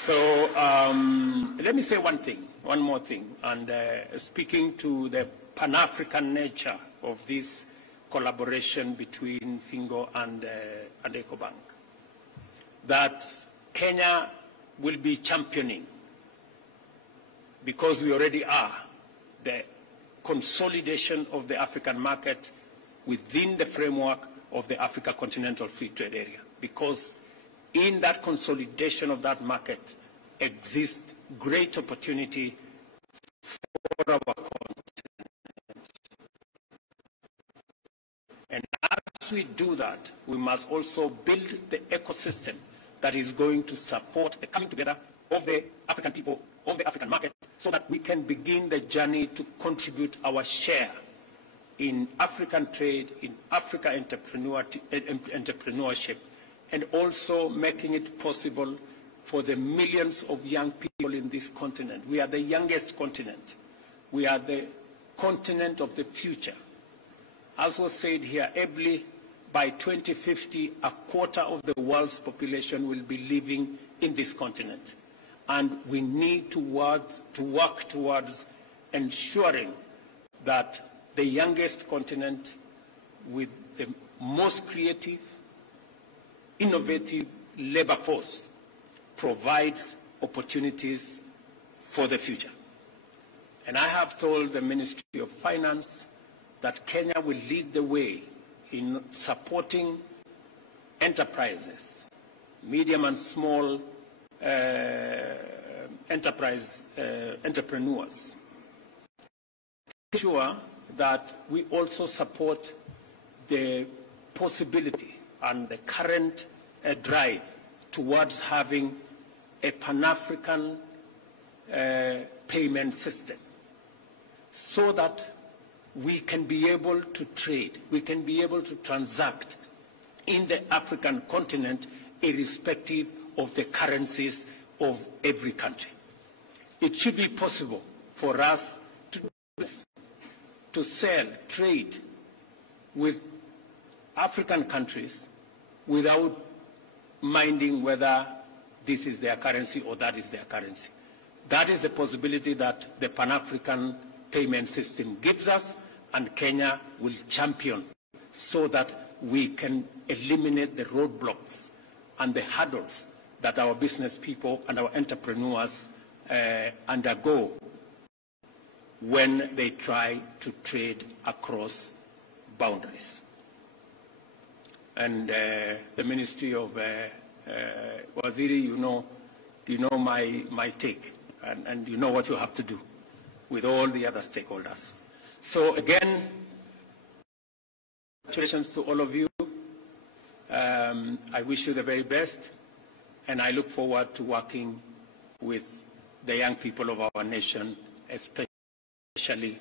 So let me say one more thing, and speaking to the Pan-African nature of this collaboration between Fingo and EcoBank, that Kenya will be championing, because we already are, the consolidation of the African market within the framework of the Africa Continental Free Trade Area, because in that consolidation of that market exists great opportunity for our continent. And as we do that, we must also build the ecosystem that is going to support the coming together of the African people, of the African market, so that we can begin the journey to contribute our share in African trade, in Africa entrepreneurship, and also making it possible for the millions of young people in this continent. We are the youngest continent. We are the continent of the future. As was said here, ably, by 2050, a quarter of the world's population will be living in this continent. And we need to work towards ensuring that the youngest continent with the most creative, innovative labor force provides opportunities for the future. And I have told the Ministry of Finance that Kenya will lead the way in supporting enterprises, medium and small entrepreneurs. Ensure that we also support the possibility and the current drive towards having a Pan-African payment system, so that we can be able to trade, we can be able to transact in the African continent irrespective of the currencies of every country. It should be possible for us to do this, to sell, trade with African countries without minding whether this is their currency or that is their currency. That is the possibility that the Pan-African payment system gives us, and Kenya will champion so that we can eliminate the roadblocks and the hurdles that our business people and our entrepreneurs undergo when they try to trade across boundaries. And the Ministry of Waziri, you know my take, and you know what you have to do with all the other stakeholders. So again, congratulations to all of you. I wish you the very best, and I look forward to working with the young people of our nation, especially